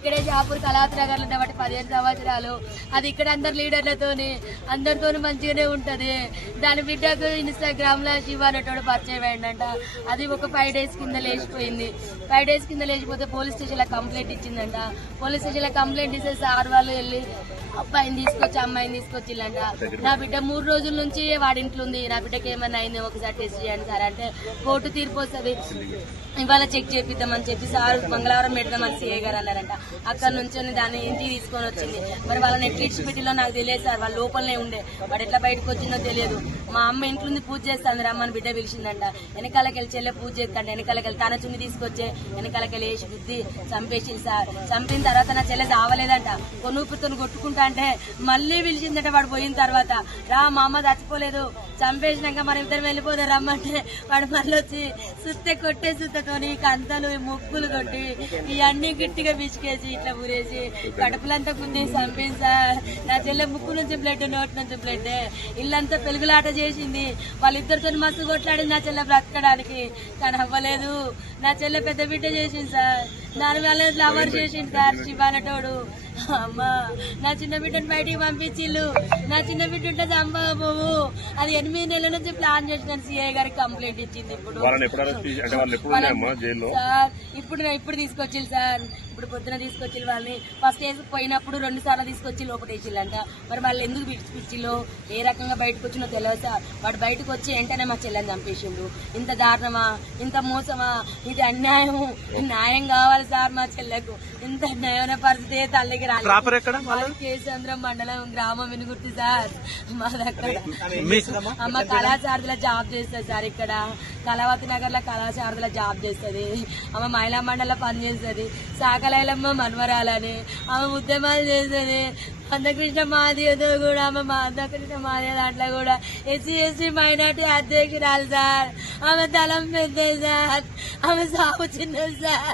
ఇక్కడే షాపూర్ కళావతి నగర్ లో ఉండబట్టి 15 సంవత్సరాలు. అది ఇక్కడ అందరు లీడర్లతోని అందరితోని మంచిగానే ఉంటది. దాని బిడ్డకు ఇన్స్టాగ్రామ్ లో శివ అనేటోడు పరిచయం అయిందంట. అది ఒక 5 days కింద లేచిపోయింది. 5 days కింద లేచిపోతే పోలీస్ స్టేషన్ లో కంప్లైంట్ ఇచ్చిందంట. పోలీస్ స్టేషన్ లో కంప్లైంట్ ఇస్తే సార్ వాళ్ళు వెళ్ళి అబ్బాయిని తీసుకొచ్చి అమ్మాయిని తీసుకొచ్చిల్లంట. నా బిడ్డ 3 రోజుల నుంచి వాడింట్లో ఉంది, నా బిడ్డకి ఏమన్నా అయింది ఒకసారి టెస్ట్ చేయండి సార్ అంటే కోర్టు తీర్పు వస్తుంది, ఇవాళ చెక్ చేపిద్దామని చెప్పి సార్ మంగళవారం పెడదామని సిఐ గారు అన్నారంట. అక్కడ నుంచి దాన్ని ఇంటికి తీసుకొని వచ్చింది. మరి వాళ్ళని ఎట్లీడ్స్ పెట్టిలో నాకు తెలియదు సార్, వాళ్ళ లోపలనే ఉండే, వాడు ఎట్లా బయటకు వచ్చిందో తెలియదు. మా అమ్మ ఇంట్లో పూజ చేస్తాను రమ్మని బిడ్డ పిలిచిందంట. వెనకాలకెళ్ళి చెల్లె పూజ చేస్తాంట, వెనకాలకెళ్ళి తన చున్ని తీసుకొచ్చే వెనకాలకెళ్ళి వేసి బుద్ధి చంపేసింది సార్. చంపిన తర్వాత నా చెల్లె చావలేదంట, కొనుక్కుతో కొట్టుకుంటా అంటే మళ్ళీ పిలిచిందంట. వాడు పోయిన తర్వాత రా మా అమ్మ చచ్చిపోలేదు, చంపేసినాక మనం ఇద్దరు వెళ్ళిపోతే రమ్మంటే వాడు మళ్ళీ వచ్చి సుత్తే కొట్టే సుత్తతోని కంతలు ముక్కులు కొట్టి ఇవన్నీ గట్టిగా పిసికేసి ఇట్లా ఊరేసి కడుపులంతా గుద్ది చంపింది సార్. నా చెల్లె ముక్కు నుంచి బ్లడ్, నోటి నుంచి బ్లడ్, ఇల్లంతా పెరుగులాట చేసింది. వాళ్ళిద్దరితో మస్తు కొట్లాడింది నా చెల్లె బ్రతకడానికి, కానీ అవ్వలేదు. నా చెల్లె పెద్ద బిడ్డ చేసింది సార్, దాని వల్ల లవర్ చేసింది సార్ శివానటోడు. అమ్మా నా చిన్న బిడ్డను బయటికి పంపించిల్లు, నా చిన్న బిడ్డ ఉంటే చంపబోవు. అది 8 నెలల నుంచి ప్లాన్ చేసిన సిఐ గారికి కంప్లైంట్ ఇచ్చింది. ఇప్పుడు ఇప్పుడు తీసుకొచ్చిల్లు సార్, ఇప్పుడు పొద్దున తీసుకొచ్చి వాళ్ళని ఫస్ట్ వేసి పోయినప్పుడు 2 సార్లు తీసుకొచ్చి లోపటేసిల్లంట. మరి వాళ్ళు ఎందుకు పిచ్చిల్లో ఏ రకంగా బయటకు వచ్చినో తెలియదు సార్. వాడు బయటకు వచ్చి వెంటనే మా చెల్లెని చంపేసిండు. ఇంత దారుణమా, ఇంత మోసమా, ఇది అన్యాయం. న్యాయం కావాలి సార్ మా చెల్లెకు. ఇంత న్యాయమైన పరిస్థితి తల్లికి రాలేదు. కేసంద్రం మండలం గ్రామం వినుగుర్తి సార్. మా దగ్గర అమ్మ కళాశారదలో జాబ్ చేస్తుంది సార్. ఇక్కడ కళావతి నగర్ లో కళాశారదలో జాబ్ చేస్తుంది. ఆమె మహిళా మండలిలో పనిచేస్తుంది. సాకలైలమ్మ మన్వరాలని ఆమె ఉద్యమాలు చేస్తుంది. మందకృష్ణ మాదితో కూడా ఆమె మందకృష్ణ మాది దాంట్లో కూడా SC/ST మైనార్టీ అధ్యక్షురాలు సార్. ఆమె తలం పెద్దది సార్, ఆమె సాగు చిన్నది సార్.